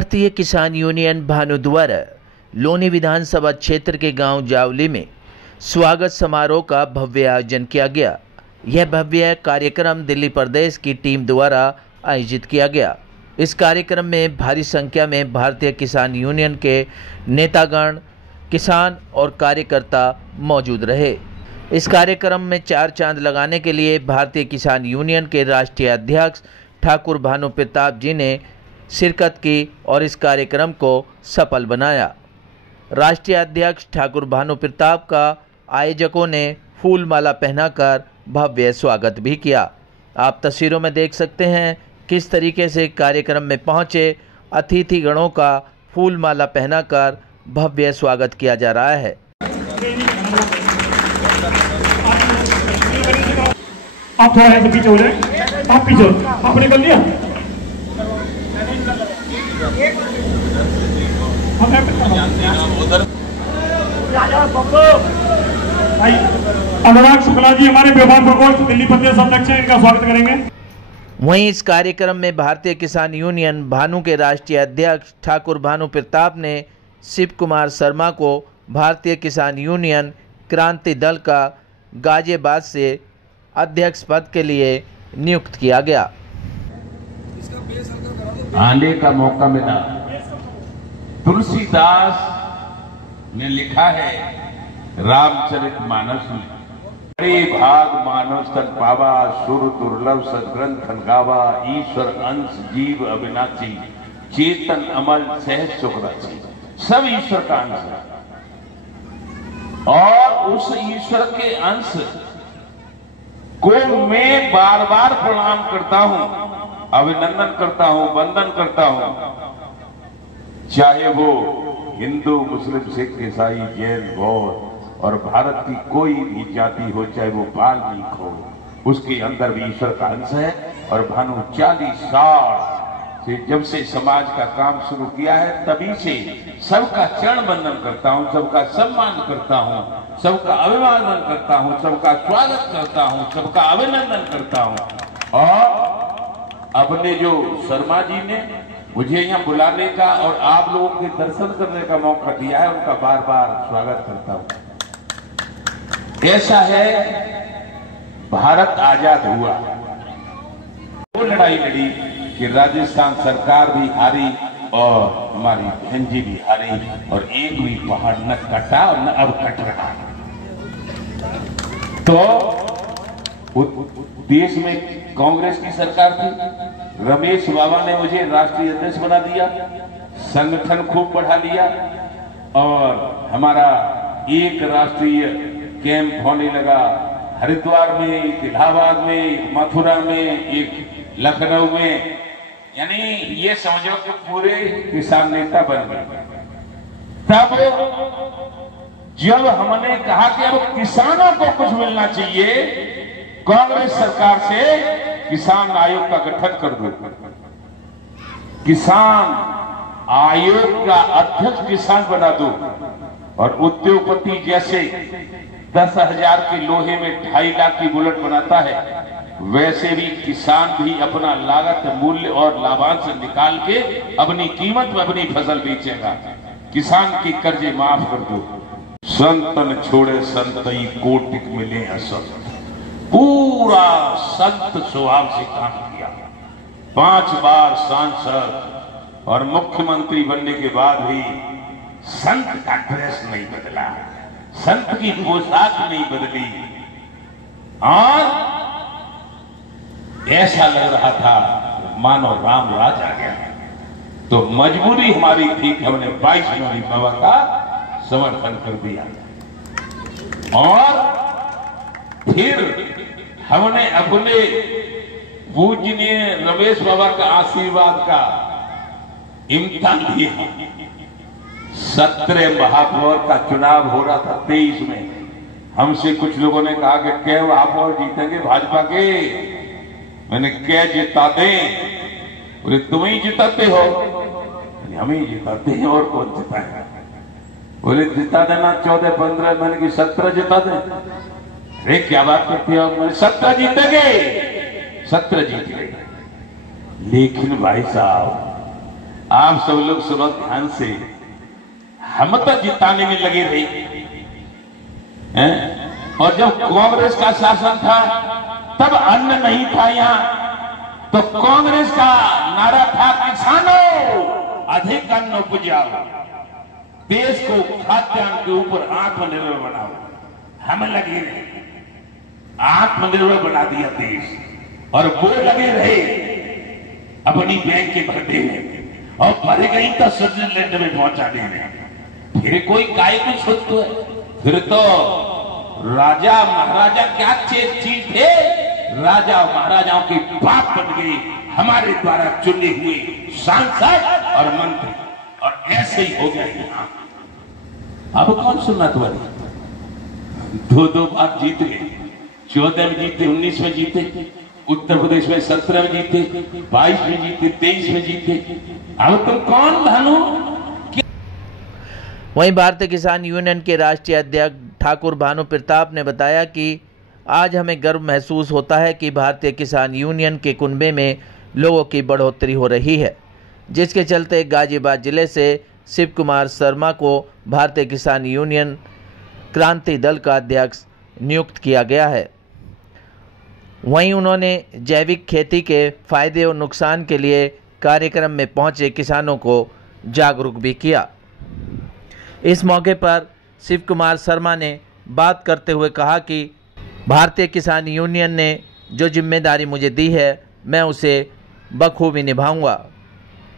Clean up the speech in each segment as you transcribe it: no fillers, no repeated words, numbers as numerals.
भारतीय किसान यूनियन भानु द्वारा लोनी विधानसभा क्षेत्र के गांव जावली में स्वागत समारोह का भव्य आयोजन किया गया। यह भव्य कार्यक्रम दिल्ली प्रदेश की टीम द्वारा आयोजित किया गया। इस कार्यक्रम में भारी संख्या में भारतीय किसान यूनियन के नेतागण, किसान और कार्यकर्ता मौजूद रहे। इस कार्यक्रम में चार चांद लगाने के लिए भारतीय किसान यूनियन के राष्ट्रीय अध्यक्ष ठाकुर भानु प्रताप जी ने शिरकत की और इस कार्यक्रम को सफल बनाया। राष्ट्रीय अध्यक्ष ठाकुर भानु प्रताप का आयोजकों ने फूल माला पहनाकर भव्य स्वागत भी किया। आप तस्वीरों में देख सकते हैं किस तरीके से कार्यक्रम में पहुंचे अतिथि गणों का फूल माला पहनाकर भव्य स्वागत किया जा रहा है। आप थोड़ा ऐसे पीछे हो जाए, आप पीछे आपने कर लिया। अनुराग शुक्ला जी हमारे व्यवहार प्रकोष्ठ दिल्ली प्रदेश अध्यक्ष हैं, इनका स्वागत करेंगे। वहीं इस कार्यक्रम में भारतीय किसान यूनियन भानु के राष्ट्रीय अध्यक्ष ठाकुर भानु प्रताप ने शिव कुमार शर्मा को भारतीय किसान यूनियन क्रांति दल का गाजियाबाद से अध्यक्ष पद के लिए नियुक्त किया गया। आने का मौका मिला। तुलसीदास ने लिखा है रामचरितमानस में, बड़े भाग मानव तन पावा, सुर दुर्लभ सदग्रंथ गावा, ईश्वर अंश जीव अविनाशी, चेतन अमल सहज सुखराची। सब ईश्वर का अंश है और उस ईश्वर के अंश को मैं बार बार प्रणाम करता हूं, अभिनंदन करता हूं, वंदन करता हूं। चाहे वो हिंदू, मुस्लिम, सिख, ईसाई, जैन, बौद्ध और भारत की कोई भी जाति हो, चाहे वो वाल्मीकि हो, उसके अंदर भी ईश्वर का अंश है। और भानु 40 साल से जब से समाज का काम शुरू किया है तभी से सबका चरण वंदन करता हूं, सबका सम्मान करता हूं, सबका अभिवादन करता हूं, सबका स्वागत करता हूं, सबका अभिनंदन करता हूं। और अपने जो शर्मा जी ने मुझे यहाँ बुलाने का और आप लोगों के दर्शन करने का मौका दिया है, उनका बार बार स्वागत करता हूं। ऐसा है, भारत आजाद हुआ, वो लड़ाई लड़ी कि राजस्थान सरकार भी हारी और हमारी बहन जी भी हारी और एक भी पहाड़ न कटा और न अब कट रहा। तो देश में कांग्रेस की सरकार थी, रमेश बाबा ने मुझे राष्ट्रीय अध्यक्ष बना दिया, संगठन खूब बढ़ा लिया और हमारा एक राष्ट्रीय कैंप होने लगा हरिद्वार में, एक इलाहाबाद में, एक मथुरा में, एक लखनऊ में। यानी ये समझो कि पूरे किसान नेता बन गए। तब जब हमने कहा कि अब किसानों को कुछ मिलना चाहिए, कांग्रेस सरकार से किसान आयोग का गठन कर दो। किसान आयोग का अध्यक्ष किसान बना दो और उद्योगपति जैसे 10,000 के लोहे में 2.5 लाख की बुलेट बनाता है, वैसे भी किसान भी अपना लागत मूल्य और लाभांश निकाल के अपनी कीमत में अपनी फसल बेचेगा। किसान के कर्जे माफ कर दो। संतन छोड़े संतई कोटिक मिले असंत। पूरा संत स्वभाव से काम किया। 5 बार सांसद और मुख्यमंत्री बनने के बाद भी संत का ड्रेस नहीं बदला, संत की पोशाक नहीं बदली और ऐसा लग रहा था मानो राम राज आ गया। तो मजबूरी हमारी थी कि हमने 22 जनवरी बाबा का समर्थन कर दिया और फिर हमने अपने पूजनीय रमेश बाबा का आशीर्वाद का इम्तिहान दिया। 17 महापौर का चुनाव हो रहा था 23 में। हमसे कुछ लोगों ने कहा कि क्या महापौर जीतेंगे भाजपा के? मैंने क्या जिता दें? बोले तुम ही जिताते हो। हम ही जिताते हैं, और कौन जिताएगा? बोले जिता देना 14-15, मैंने कि 17 जिता दें। अरे क्या बात करती हो? मैंने 17 जीतेंगे, 17 जीत गए। लेकिन भाई साहब आप सब लोग सुनो ध्यान से, हम तो जिताने में लगे रहे हैं। और जब कांग्रेस का शासन था तब अन्न नहीं था यहाँ, तो कांग्रेस का नारा था किसानों अधिक अन्न उपजाओ, देश को खाद्यान्न के ऊपर आत्मनिर्भर बनाओ। हम लगे रहे, आत्मनिर्भर बना दिया देश, और वो लगे रहे अपनी बैंक के भरने में, और भर गई तो स्विट्जरलैंड में पहुंचाने में। फिर कोई काय कुछ सोचता है? फिर तो राजा महाराजा क्या चीज थे, राजा महाराजाओं के बाप बन गए हमारे द्वारा चुने हुए सांसद और मंत्री, और ऐसे ही हो गए। अब कौन सुनना तुम्हारी? दो बार जीत गए, 14 में जीते, 19 में जीते, उत्तर प्रदेश में 17 में जीते, 22 में जीते, 23 में जीते। अब तुम कौन भानु? वहीं भारतीय किसान यूनियन के राष्ट्रीय अध्यक्ष ठाकुर भानु प्रताप ने बताया कि आज हमें गर्व महसूस होता है कि भारतीय किसान यूनियन के कुनबे में लोगों की बढ़ोतरी हो रही है, जिसके चलते गाजियाबाद जिले से शिव कुमार शर्मा को भारतीय किसान यूनियन क्रांति दल का अध्यक्ष नियुक्त किया गया है। वहीं उन्होंने जैविक खेती के फायदे और नुकसान के लिए कार्यक्रम में पहुंचे किसानों को जागरूक भी किया। इस मौके पर शिव कुमार शर्मा ने बात करते हुए कहा कि भारतीय किसान यूनियन ने जो जिम्मेदारी मुझे दी है मैं उसे बखूबी निभाऊंगा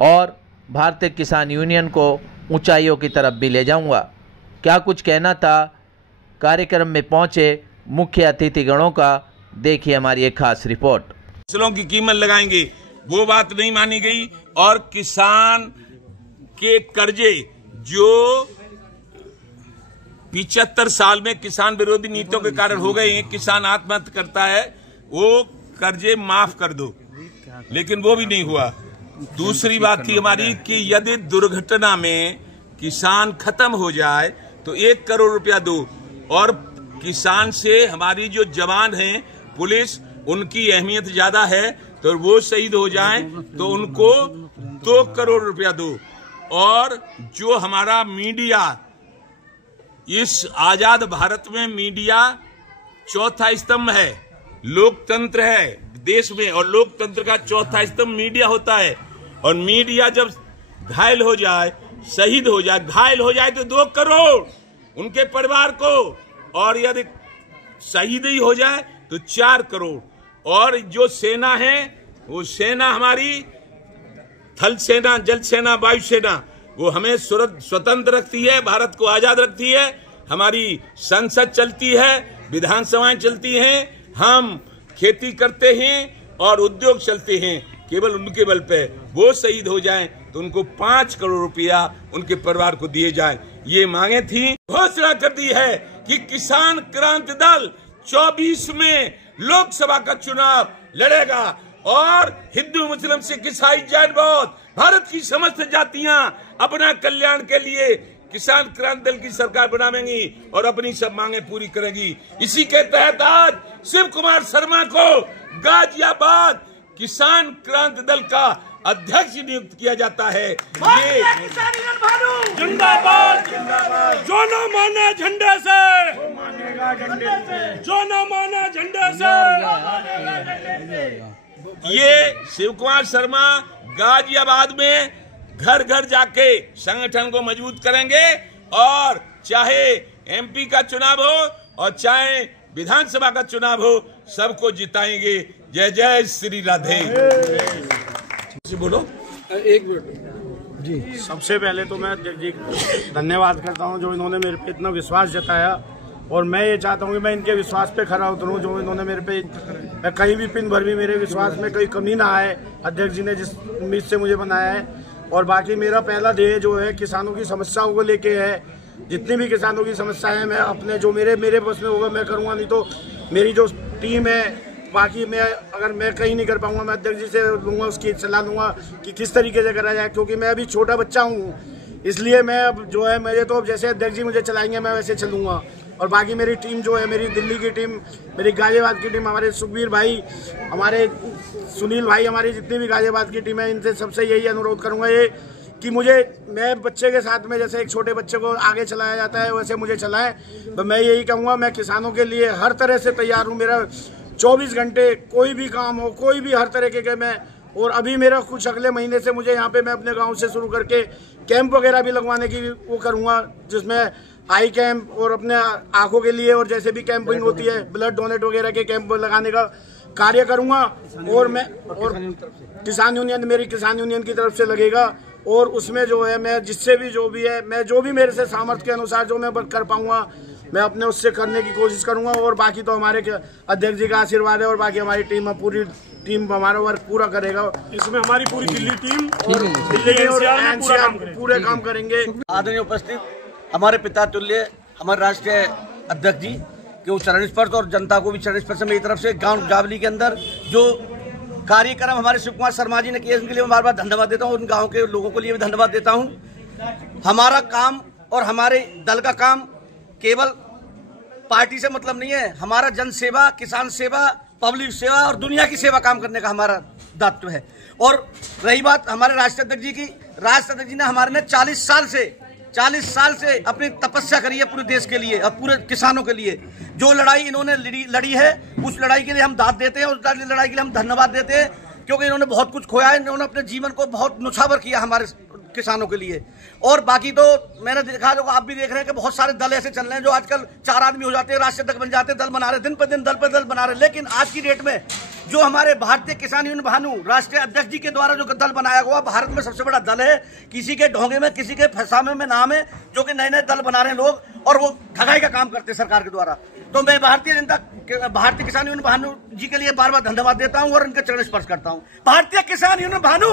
और भारतीय किसान यूनियन को ऊंचाइयों की तरफ भी ले जाऊंगा। क्या कुछ कहना था कार्यक्रम में पहुंचे मुख्य अतिथिगणों का, देखिए हमारी एक खास रिपोर्ट। फसलों की कीमत लगाएंगे वो बात नहीं मानी गई, और किसान के कर्जे जो 75 साल में किसान विरोधी नीतियों के कारण हो गए हैं, किसान आत्महत्या करता है, वो कर्जे माफ कर दो, लेकिन वो भी नहीं हुआ। दूसरी बात थी हमारी कि यदि दुर्घटना में किसान खत्म हो जाए तो 1 करोड़ रुपया दो, और किसान से हमारी जो जवान हैं पुलिस, उनकी अहमियत ज्यादा है, तो वो शहीद हो जाएं तो उनको 2 करोड़ रुपया दो। और जो हमारा मीडिया, इस आजाद भारत में मीडिया चौथा स्तंभ है, लोकतंत्र है देश में, और लोकतंत्र का चौथा स्तंभ मीडिया होता है। और मीडिया जब घायल हो जाए, शहीद हो जाए, घायल हो जाए तो 2 करोड़ उनके परिवार को, और यदि शहीद ही हो जाए तो 4 करोड़। और जो सेना है वो सेना हमारी थल सेना, जल सेना, वायु सेना, वो हमें स्वतंत्र रखती है, भारत को आजाद रखती है। हमारी संसद चलती है, विधानसभाएं चलती हैं, हम खेती करते हैं और उद्योग चलते हैं। केवल उनके बल पे वो शहीद हो जाएं तो उनको 5 करोड़ रुपया उनके परिवार को दिए जाएं। ये मांगे थी। घोषणा कर दी है कि किसान क्रांति दल 24 में लोकसभा का चुनाव लड़ेगा, और हिंदू, मुस्लिम, सिख, ईसाई, जैन, बौद्ध, भारत की समस्त जातियां अपना कल्याण के लिए किसान क्रांति दल की सरकार बनाएंगी और अपनी सब मांगे पूरी करेगी। इसी के तहत आज शिव कुमार शर्मा को गाजियाबाद किसान क्रांति दल का अध्यक्ष नियुक्त किया जाता है। ये जिंदाबाद, जो न माने झंडे से, जो न माने झंडे से। ये शिव कुमार शर्मा गाजियाबाद में घर घर जाके संगठन को मजबूत करेंगे, और चाहे एमपी का चुनाव हो और चाहे विधानसभा का चुनाव हो, सबको जिताएंगे। जय जय श्री राधे। बोलो। 1 मिनट जी। सबसे पहले तो मैं जी धन्यवाद करता हूं जो इन्होंने मेरे पे इतना विश्वास जताया, और मैं ये चाहता हूं कि मैं इनके विश्वास पे खरा उतरूं जो इन्होंने मेरे पे, मैं कहीं भी पिन भर भी मेरे विश्वास में कोई कमी ना आए। अध्यक्ष जी ने जिस उम्मीद से मुझे बनाया है, और बाकी मेरा पहला ध्येय जो है किसानों की समस्याओं को लेके है। जितनी भी किसानों की समस्या है मैं अपने जो मेरे बस में होगा मैं करूँगा, नहीं तो मेरी जो टीम है, बाकी मैं अगर मैं कहीं नहीं कर पाऊंगा मैं अध्यक्ष जी से लूँगा, उसकी सलाह लूँगा कि किस तरीके से करा जाए, क्योंकि मैं अभी छोटा बच्चा हूँ। इसलिए मैं अब जो है मेरे तो जैसे अध्यक्ष जी मुझे चलाएंगे मैं वैसे चलूँगा। और बाकी मेरी टीम जो है, मेरी दिल्ली की टीम, मेरी गाजियाबाद की टीम, हमारे सुखबीर भाई, हमारे सुनील भाई, हमारी जितनी भी गाजियाबाद की टीम है, इनसे सबसे यही अनुरोध करूँगा ये कि मैं बच्चे के साथ में जैसे एक छोटे बच्चे को आगे चलाया जाता है वैसे मुझे चलाएं। तो मैं यही कहूँगा, मैं किसानों के लिए हर तरह से तैयार हूँ। मेरा 24 घंटे कोई भी काम हो, कोई भी हर तरह के मैं, और अभी मेरा कुछ अगले महीने से मुझे यहाँ पे मैं अपने गांव से शुरू करके कैंप वगैरह भी लगवाने की वो करूँगा, जिसमें आई कैंप और अपने आंखों के लिए और जैसे भी कैंपिंग होती है ब्लड डोनेट वगैरह के कैंप लगाने का कार्य करूँगा। और किसान यूनियन, मेरी किसान यूनियन की तरफ से लगेगा, और उसमें जो है मैं जिससे भी जो भी है, मैं जो भी मेरे से सामर्थ्य के अनुसार जो मैं कर पाऊंगा मैं अपने उससे करने की कोशिश करूंगा। और बाकी तो हमारे अध्यक्ष जी का आशीर्वाद है, और बाकी हमारी टीम, पूरी टीम हमारा वर्क पूरा करेगा। इसमें हमारी पूरी दिल्ली टीम और दिल्ली और एनसीआर पूरे काम करेंगे। आदरणीय उपस्थित हमारे पिता तुल्य हमारे राष्ट्रीय अध्यक्ष जी के वो चरण स्पर्श, और जनता को भी चरण स्पर्श मेरी तरफ से गाँव जावली के अंदर जो कार्यक्रम हमारे शिव कुमार शर्मा जी ने किए, उनके लिए मैं बार बार धन्यवाद देता हूँ। उन गांव के लोगों के लिए भी धन्यवाद देता हूँ। हमारा काम और हमारे दल का काम केवल पार्टी से मतलब नहीं है, हमारा जन सेवा, किसान सेवा, पब्लिक सेवा और दुनिया की सेवा काम करने का हमारा दायित्व है। और रही बात हमारे राष्ट्रीय अध्यक्ष जी की, राष्ट्रीय अध्यक्ष जी ने हमारे ने 40 साल से अपनी तपस्या करी है पूरे देश के लिए और पूरे किसानों के लिए। जो लड़ाई इन्होंने लड़ी है, उस लड़ाई के लिए हम दाद देते हैं, उस लड़ाई के लिए हम धन्यवाद देते हैं, क्योंकि इन्होंने बहुत कुछ खोया है। इन्होंने अपने जीवन को बहुत नुछावर किया हमारे किसानों के लिए। और बाकी तो मैंने देखा, जो आप भी देख रहे हैं कि बहुत सारे दल ऐसे चल रहे हैं जो आजकल 4 आदमी हो जाते हैं, राष्ट्रीय अध्यक्ष बन जाते हैं, दल बना रहे, दिन पर दिन दल पर दल बना रहे। लेकिन आज की डेट में जो हमारे भारतीय किसान यूनियन भानु राष्ट्रीय अध्यक्ष जी के द्वारा जो दल बनाया हुआ, भारत में सबसे बड़ा दल है। किसी के ढोंगे में, किसी के फसामे में नाम है, जो कि नए नए दल बना रहे हैं लोग, और वो ठगाई का काम करते हैं सरकार के द्वारा। तो मैं भारतीय किसान यूनियन भानु जी के लिए बार बार धन्यवाद देता हूं और उनके चरण स्पर्श करता हूं। भारतीय किसान यूनियन भानु